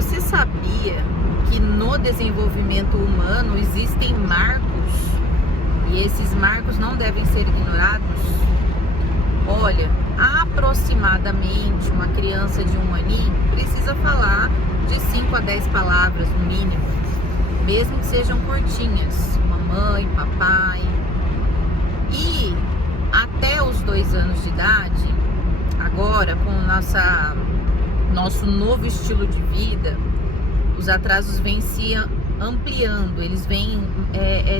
Você sabia que no desenvolvimento humano existem marcos e esses marcos não devem ser ignorados? Olha, aproximadamente uma criança de 1 aninho precisa falar de 5 a 10 palavras no mínimo, mesmo que sejam curtinhas, mamãe, papai. E até os 2 anos de idade, agora com nosso novo estilo de vida, os atrasos vêm se ampliando, eles vêm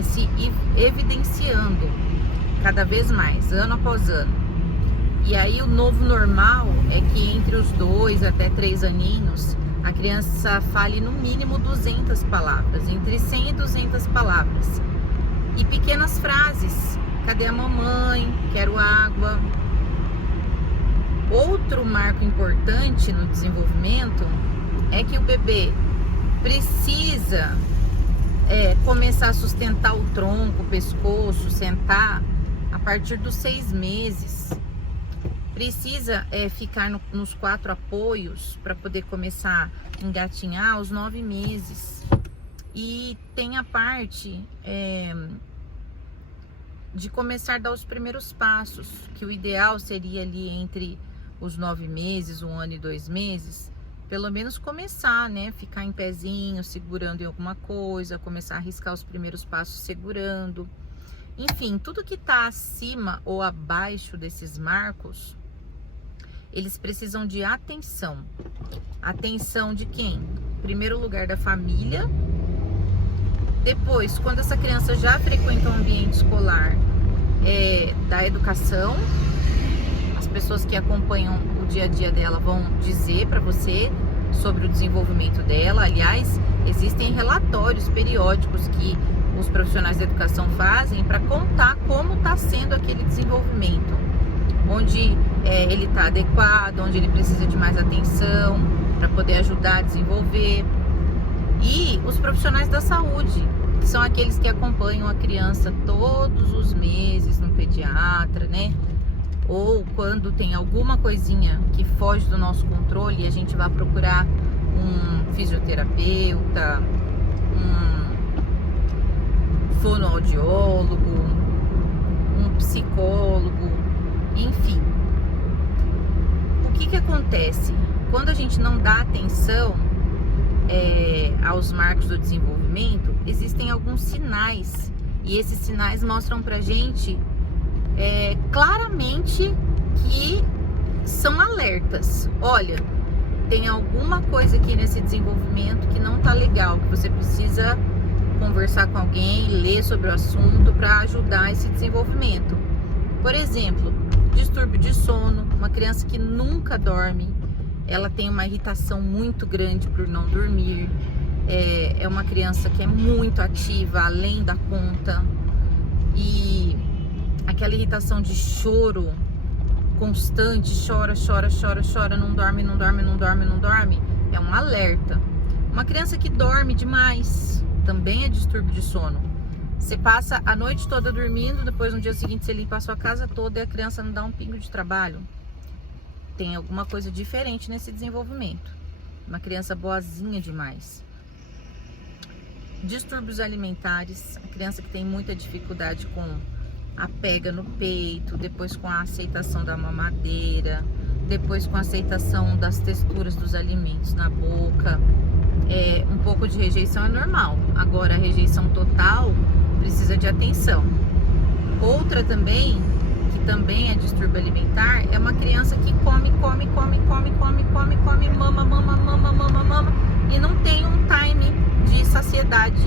se evidenciando cada vez mais, ano após ano. E aí o novo normal é que entre os 2 até 3 aninhos, a criança fale no mínimo 200 palavras, entre 100 e 200 palavras. E pequenas frases, cadê a mamãe, quero água. Outro marco importante no desenvolvimento é que o bebê precisa começar a sustentar o tronco, o pescoço, sentar a partir dos 6 meses. Precisa ficar nos 4 apoios para poder começar a engatinhar aos 9 meses. E tem a parte de começar a dar os primeiros passos, que o ideal seria ali entre os 9 meses, 1 ano e 2 meses, pelo menos começar, né? Ficar em pezinho, segurando em alguma coisa, começar a arriscar os primeiros passos segurando. Enfim, tudo que está acima ou abaixo desses marcos, eles precisam de atenção. Atenção de quem? Em primeiro lugar, da família. Depois, quando essa criança já frequenta um ambiente escolar, da educação. As pessoas que acompanham o dia a dia dela vão dizer para você sobre o desenvolvimento dela. Aliás, existem relatórios periódicos que os profissionais da educação fazem para contar como está sendo aquele desenvolvimento, onde ele está adequado, onde ele precisa de mais atenção para poder ajudar a desenvolver. E os profissionais da saúde, que são aqueles que acompanham a criança todos os meses no pediatra, né? Ou quando tem alguma coisinha que foge do nosso controle, a gente vai procurar um fisioterapeuta, um fonoaudiólogo, um psicólogo, enfim. O que acontece? Quando a gente não dá atenção aos marcos do desenvolvimento, existem alguns sinais, e esses sinais mostram pra gente claramente que são alertas. Olha, tem alguma coisa aqui nesse desenvolvimento que não tá legal, que você precisa conversar com alguém, ler sobre o assunto para ajudar esse desenvolvimento. Por exemplo, distúrbio de sono, uma criança que nunca dorme, ela tem uma irritação muito grande por não dormir, é uma criança que é muito ativa, além da conta, e aquela irritação de choro constante, chora, não dorme, é um alerta. Uma criança que dorme demais também é distúrbio de sono. Você passa a noite toda dormindo, depois no dia seguinte você limpa a sua casa toda e a criança não dá um pingo de trabalho. Tem alguma coisa diferente nesse desenvolvimento. Uma criança boazinha demais. Distúrbios alimentares, a criança que tem muita dificuldade com a pega no peito, depois com a aceitação da mamadeira, depois com a aceitação das texturas dos alimentos na boca. Um pouco de rejeição é normal. Agora, a rejeição total precisa de atenção. Outra também, que também é distúrbio alimentar, é uma criança que come, mama, e não tem um time de saciedade.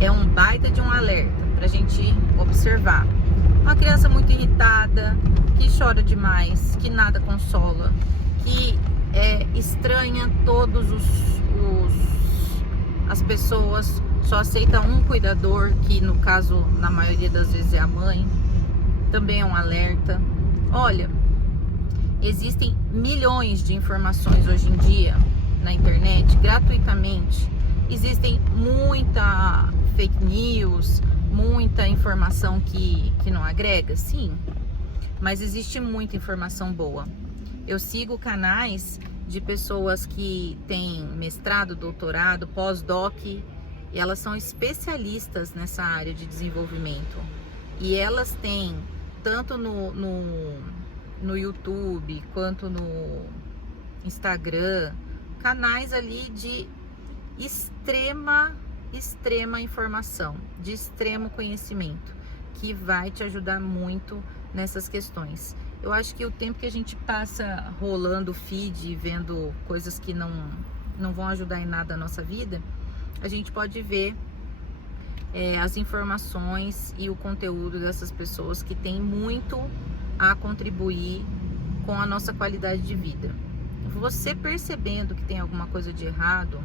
É um baita de um alerta pra gente observar. Uma criança muito irritada, que chora demais, que nada consola, que estranha todos as pessoas, só aceita um cuidador, que no caso, na maioria das vezes, é a mãe. Também é um alerta. Olha, existem milhões de informações hoje em dia na internet, gratuitamente. Existem muita fake news, muita informação que não agrega, sim, mas existe muita informação boa. Eu sigo canais de pessoas que têm mestrado, doutorado, pós-doc, e elas são especialistas nessa área de desenvolvimento. E elas têm, tanto no YouTube quanto no Instagram, canais ali de extrema informação, de extremo conhecimento, que vai te ajudar muito nessas questões. Eu acho que o tempo que a gente passa rolando o feed, vendo coisas que não vão ajudar em nada a nossa vida, a gente pode ver as informações e o conteúdo dessas pessoas que têm muito a contribuir com a nossa qualidade de vida. Você percebendo que tem alguma coisa de errado,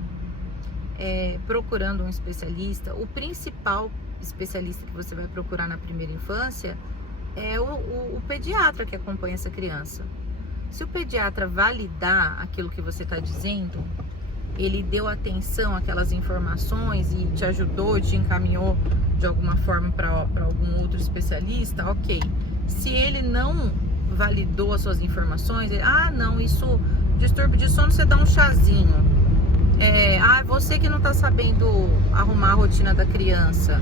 procurando um especialista, o principal especialista que você vai procurar na primeira infância é o pediatra que acompanha essa criança. Se o pediatra validar aquilo que você está dizendo, ele deu atenção àquelas informações e te ajudou, te encaminhou de alguma forma para algum outro especialista, ok. Se ele não validou as suas informações, não, isso, distúrbio de sono, você dá um chazinho. Você que não está sabendo arrumar a rotina da criança.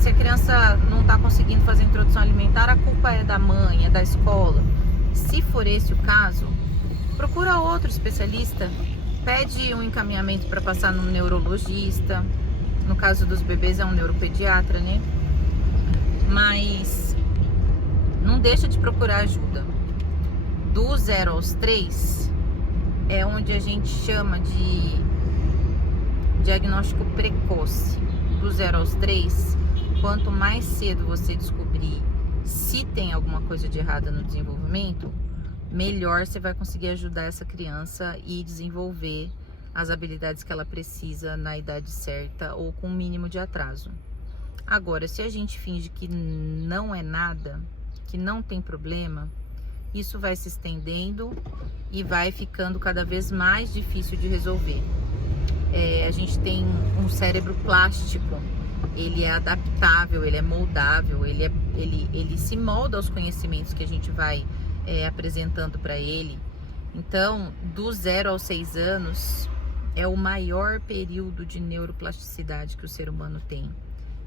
Se a criança não está conseguindo fazer a introdução alimentar, a culpa é da mãe, é da escola. Se for esse o caso, procura outro especialista, pede um encaminhamento para passar no neurologista. No caso dos bebês é um neuropediatra, né? Mas não deixa de procurar ajuda. Do 0 aos 3 é onde a gente chama de diagnóstico precoce. Do 0 aos 3, quanto mais cedo você descobrir se tem alguma coisa de errada no desenvolvimento, melhor você vai conseguir ajudar essa criança e desenvolver as habilidades que ela precisa na idade certa ou com o mínimo de atraso. Agora, se a gente finge que não é nada, que não tem problema, isso vai se estendendo e vai ficando cada vez mais difícil de resolver. A gente tem um cérebro plástico, ele é adaptável, ele é moldável, ele se molda aos conhecimentos que a gente vai apresentando para ele. Então, do 0 aos 6 anos é o maior período de neuroplasticidade que o ser humano tem.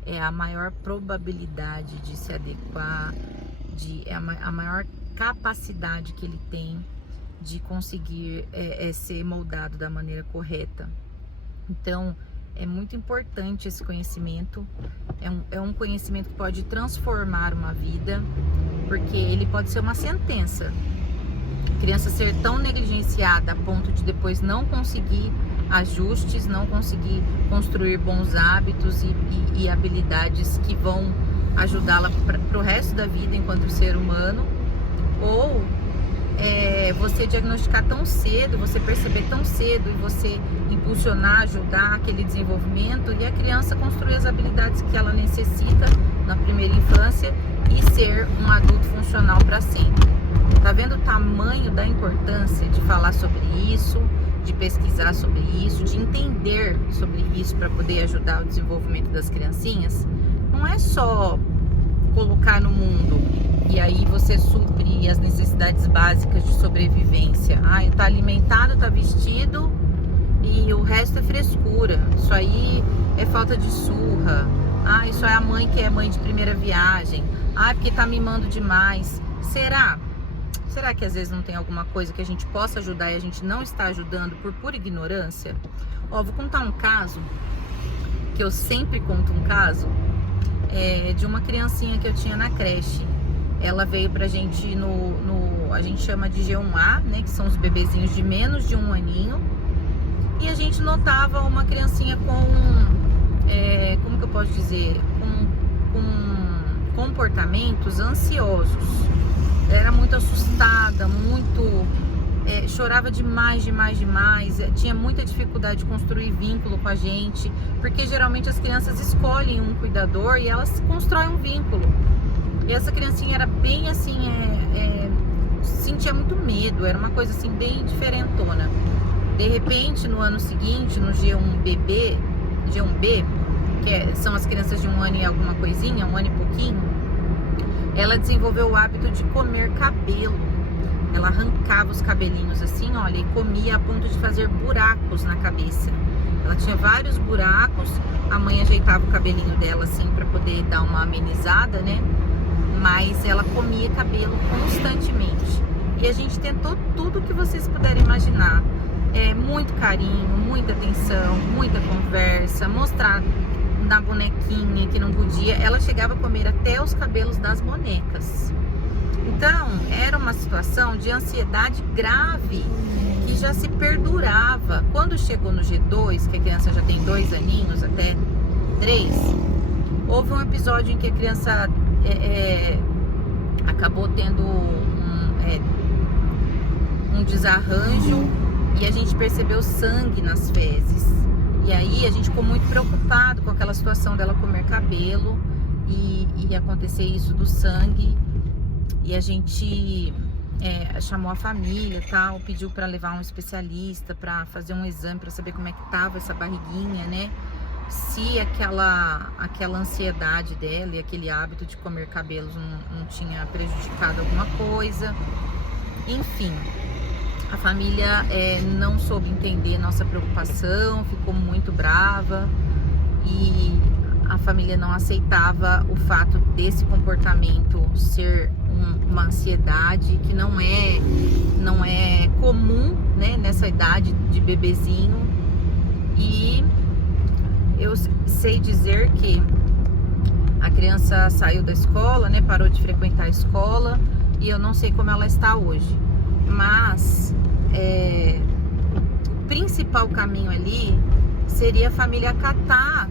É a maior probabilidade de se adequar, a maior capacidade que ele tem de conseguir ser moldado da maneira correta. Então, é muito importante esse conhecimento, é um conhecimento que pode transformar uma vida, porque ele pode ser uma sentença. A criança ser tão negligenciada a ponto de depois não conseguir ajustes, não conseguir construir bons hábitos e habilidades que vão ajudá-la para o resto da vida enquanto ser humano, ou você diagnosticar tão cedo, você perceber tão cedo e você impulsionar, ajudar aquele desenvolvimento e a criança construir as habilidades que ela necessita na primeira infância e ser um adulto funcional para sempre. Tá vendo o tamanho da importância de falar sobre isso, de pesquisar sobre isso, de entender sobre isso para poder ajudar o desenvolvimento das criancinhas? Não é só colocar no mundo e aí você suprir as necessidades básicas de sobrevivência. Tá alimentado, tá vestido e o resto é frescura. Isso aí é falta de surra. Isso é a mãe que é mãe de primeira viagem. Porque tá mimando demais. Será que às vezes não tem alguma coisa que a gente possa ajudar e a gente não está ajudando por pura ignorância? Vou contar um caso, que eu sempre conto um caso, de uma criancinha que eu tinha na creche. Ela veio pra gente a gente chama de G1A, né, que são os bebezinhos de menos de 1 aninho. E a gente notava uma criancinha com, como que eu posso dizer, com comportamentos ansiosos. Era muito assustada, chorava demais, tinha muita dificuldade de construir vínculo com a gente, porque geralmente as crianças escolhem um cuidador e elas constroem um vínculo. E essa criancinha era bem assim, sentia muito medo, era uma coisa assim bem diferentona. De repente, no ano seguinte, no G1B, que são as crianças de 1 ano e alguma coisinha, 1 ano e pouquinho, ela desenvolveu o hábito de comer cabelo. Ela arrancava os cabelinhos assim, olha, e comia a ponto de fazer buracos na cabeça. Ela tinha vários buracos, a mãe ajeitava o cabelinho dela assim para poder dar uma amenizada, né? Mas ela comia cabelo constantemente. E a gente tentou tudo que vocês puderem imaginar. Muito carinho, muita atenção, muita conversa, mostrar na bonequinha que não podia. Ela chegava a comer até os cabelos das bonecas. Então, era uma situação de ansiedade grave que já se perdurava. Quando chegou no G2, que a criança já tem 2 aninhos, até 3, houve um episódio em que a criança acabou tendo um desarranjo e a gente percebeu sangue nas fezes. E aí a gente ficou muito preocupado com aquela situação dela comer cabelo e acontecer isso do sangue. E a gente chamou a família e tal, pediu para levar um especialista para fazer um exame para saber como é que tava essa barriguinha, né? Se aquela ansiedade dela e aquele hábito de comer cabelos não tinha prejudicado alguma coisa. Enfim, a família não soube entender nossa preocupação, ficou muito brava e a família não aceitava o fato desse comportamento ser uma ansiedade que não é comum, né, nessa idade de bebezinho. E eu sei dizer que a criança saiu da escola, né, parou de frequentar a escola e eu não sei como ela está hoje. Mas o principal caminho ali seria a família acatar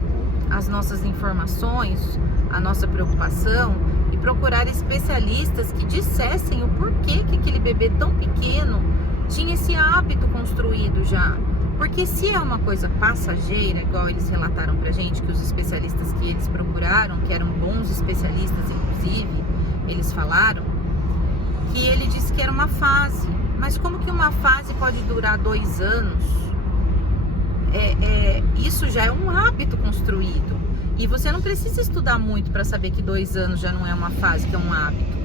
as nossas informações, a nossa preocupação e procurar especialistas que dissessem o porquê que aquele bebê tão pequeno tinha esse hábito construído já. Porque se é uma coisa passageira, igual eles relataram pra gente, que os especialistas que eles procuraram, que eram bons especialistas inclusive, eles falaram que ele disse que era uma fase. Mas como que uma fase pode durar 2 anos? Isso já é um hábito construído. E você não precisa estudar muito para saber que 2 anos já não é uma fase, que é um hábito.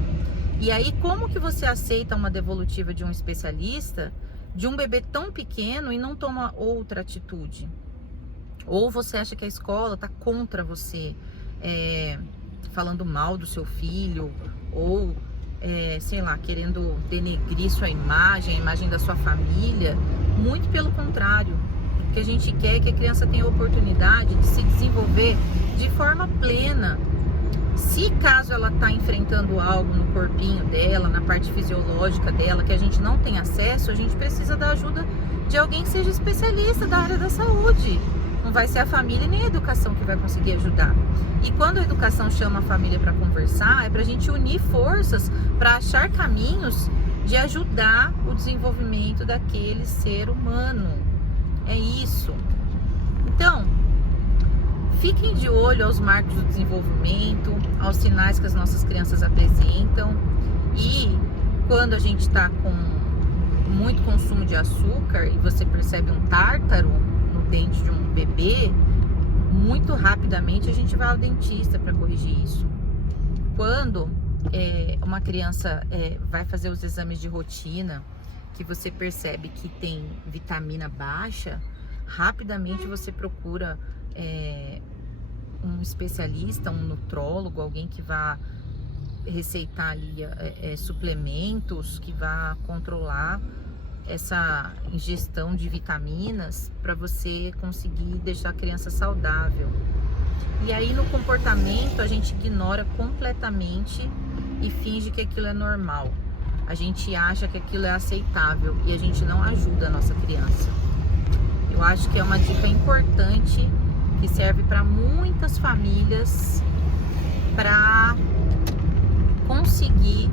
E aí, como que você aceita uma devolutiva de um especialista de um bebê tão pequeno e não toma outra atitude? Ou você acha que a escola está contra você, falando mal do seu filho, ou sei lá, querendo denegrir sua imagem, a imagem da sua família? Muito pelo contrário. O que a gente quer é que a criança tenha a oportunidade de se desenvolver de forma plena. Se caso ela está enfrentando algo no corpinho dela, na parte fisiológica dela, que a gente não tem acesso, a gente precisa da ajuda de alguém que seja especialista da área da saúde. Não vai ser a família nem a educação que vai conseguir ajudar. E quando a educação chama a família para conversar, é para a gente unir forças para achar caminhos de ajudar o desenvolvimento daquele ser humano. É isso. Então, fiquem de olho aos marcos do desenvolvimento, aos sinais que as nossas crianças apresentam. E quando a gente está com muito consumo de açúcar e você percebe um tártaro no dente de um bebê, muito rapidamente a gente vai ao dentista para corrigir isso. Quando uma criança vai fazer os exames de rotina, que você percebe que tem vitamina baixa, rapidamente você procura um especialista, um nutrólogo, alguém que vá receitar ali suplementos, que vá controlar essa ingestão de vitaminas para você conseguir deixar a criança saudável. E aí no comportamento a gente ignora completamente e finge que aquilo é normal. A gente acha que aquilo é aceitável e a gente não ajuda a nossa criança. Eu acho que é uma dica importante que serve para muitas famílias para conseguir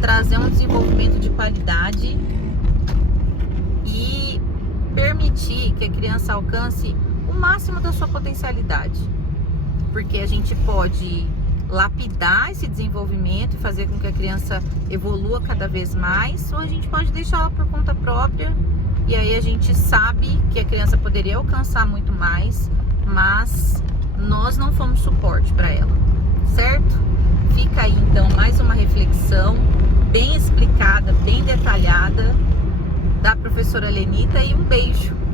trazer um desenvolvimento de qualidade e permitir que a criança alcance o máximo da sua potencialidade. Porque a gente pode lapidar esse desenvolvimento e fazer com que a criança evolua cada vez mais, ou a gente pode deixá-la por conta própria, e aí a gente sabe que a criança poderia alcançar muito mais, mas nós não fomos suporte para ela, certo? Fica aí então mais uma reflexão bem explicada, bem detalhada da professora Lenita, e um beijo.